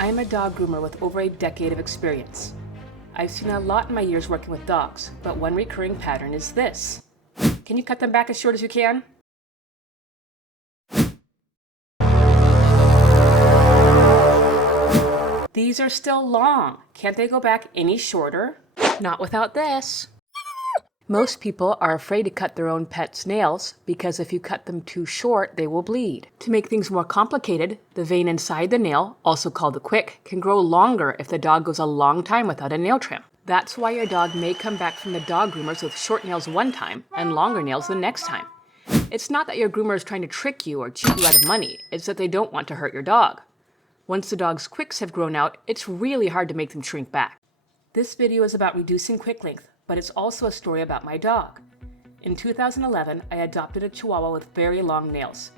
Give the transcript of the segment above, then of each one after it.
I am a dog groomer with over a decade of experience. I've seen a lot in my years working with dogs, but one recurring pattern is this. Can you cut them back as short as you can? These are still long. Can't they go back any shorter? Not without this. Most people are afraid to cut their own pet's nails because if you cut them too short, they will bleed. To make things more complicated, the vein inside the nail, also called the quick, can grow longer if the dog goes a long time without a nail trim. That's why your dog may come back from the dog groomers with short nails one time and longer nails the next time. It's not that your groomer is trying to trick you or cheat you out of money, it's that they don't want to hurt your dog. Once the dog's quicks have grown out, it's really hard to make them shrink back. This video is about reducing quick length, but it's also a story about my dog. In 2011, I adopted a Chihuahua with very long nails.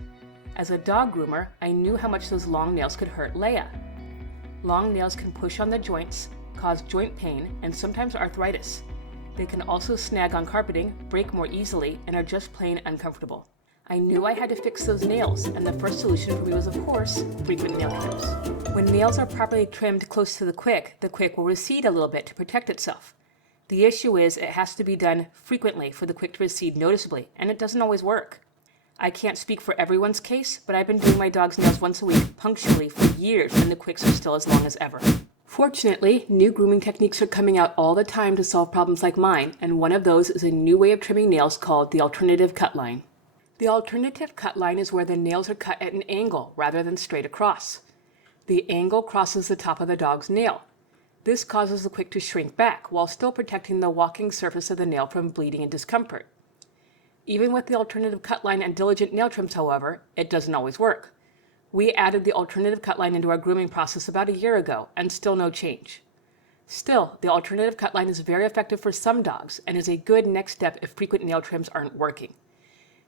As a dog groomer, I knew how much those long nails could hurt Leia. Long nails can push on the joints, cause joint pain, and sometimes arthritis. They can also snag on carpeting, break more easily, and are just plain uncomfortable. I knew I had to fix those nails, and the first solution for me was, of course, frequent nail trims. When nails are properly trimmed close to the quick will recede a little bit to protect itself. The issue is it has to be done frequently for the quick to recede noticeably, and it doesn't always work. I can't speak for everyone's case, but I've been doing my dog's nails once a week punctually for years, and the quicks are still as long as ever. Fortunately, new grooming techniques are coming out all the time to solve problems like mine, and one of those is a new way of trimming nails called the alternative cut line. The alternative cut line is where the nails are cut at an angle rather than straight across. The angle crosses the top of the dog's nail. This causes the quick to shrink back while still protecting the walking surface of the nail from bleeding and discomfort. Even with the alternative cut line and diligent nail trims, however, it doesn't always work. We added the alternative cut line into our grooming process about a year ago, and still no change. Still, the alternative cut line is very effective for some dogs and is a good next step if frequent nail trims aren't working.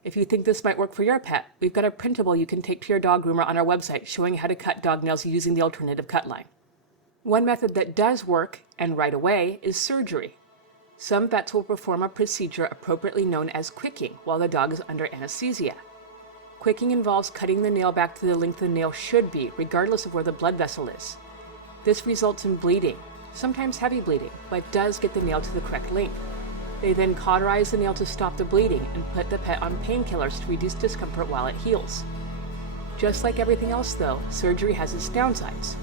If you think this might work for your pet, we've got a printable you can take to your dog groomer on our website showing how to cut dog nails using the alternative cut line. One method that does work, and right away, is surgery. Some vets will perform a procedure appropriately known as quicking while the dog is under anesthesia. Quicking involves cutting the nail back to the length the nail should be, regardless of where the blood vessel is. This results in bleeding, sometimes heavy bleeding, but does get the nail to the correct length. They then cauterize the nail to stop the bleeding and put the pet on painkillers to reduce discomfort while it heals. Just like everything else though, surgery has its downsides.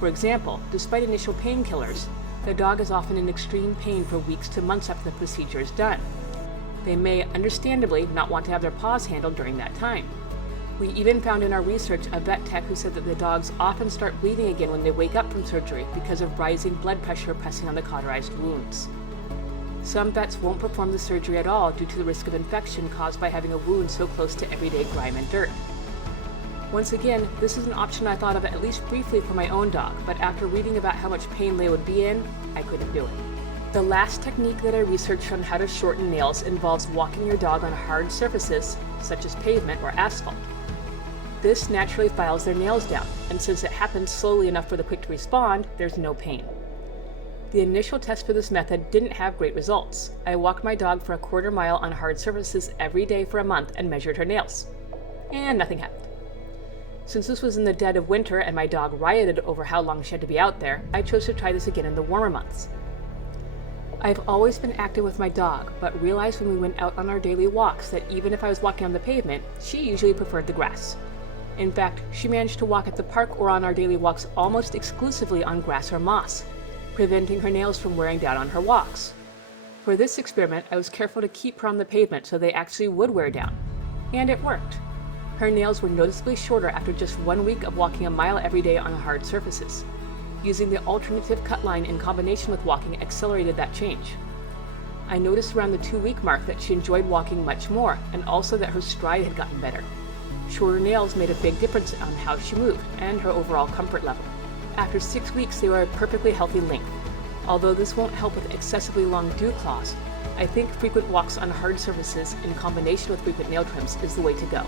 For example, despite initial painkillers, the dog is often in extreme pain for weeks to months after the procedure is done. They may understandably not want to have their paws handled during that time. We even found in our research a vet tech who said that the dogs often start bleeding again when they wake up from surgery because of rising blood pressure pressing on the cauterized wounds. Some vets won't perform the surgery at all due to the risk of infection caused by having a wound so close to everyday grime and dirt. Once again, this is an option I thought of at least briefly for my own dog, but after reading about how much pain Leia would be in, I couldn't do it. The last technique that I researched on how to shorten nails involves walking your dog on hard surfaces, such as pavement or asphalt. This naturally files their nails down, and since it happens slowly enough for the quick to respond, there's no pain. The initial test for this method didn't have great results. I walked my dog for a quarter mile on hard surfaces every day for a month and measured her nails. And nothing happened. Since this was in the dead of winter and my dog rioted over how long she had to be out there, I chose to try this again in the warmer months. I've always been active with my dog, but realized when we went out on our daily walks that even if I was walking on the pavement, she usually preferred the grass. In fact, she managed to walk at the park or on our daily walks almost exclusively on grass or moss, preventing her nails from wearing down on her walks. For this experiment, I was careful to keep her on the pavement so they actually would wear down. And it worked. Her nails were noticeably shorter after just 1 week of walking a mile every day on hard surfaces. Using the alternative cut line in combination with walking accelerated that change. I noticed around the 2-week mark that she enjoyed walking much more, and also that her stride had gotten better. Shorter nails made a big difference on how she moved and her overall comfort level. After 6 weeks, they were a perfectly healthy length. Although this won't help with excessively long dew claws, I think frequent walks on hard surfaces in combination with frequent nail trims is the way to go.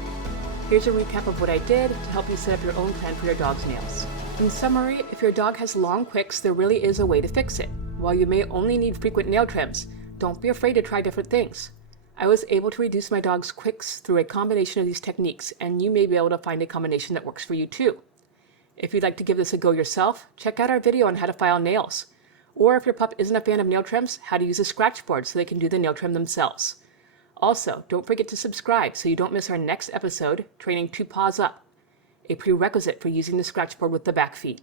Here's a recap of what I did to help you set up your own plan for your dog's nails. In summary, if your dog has long quicks, there really is a way to fix it. While you may only need frequent nail trims, don't be afraid to try different things. I was able to reduce my dog's quicks through a combination of these techniques, and you may be able to find a combination that works for you too. If you'd like to give this a go yourself, check out our video on how to file nails. Or if your pup isn't a fan of nail trims, how to use a scratch board so they can do the nail trim themselves. Also, don't forget to subscribe so you don't miss our next episode, Training 2 Paws Up, a prerequisite for using the scratch board with the back feet.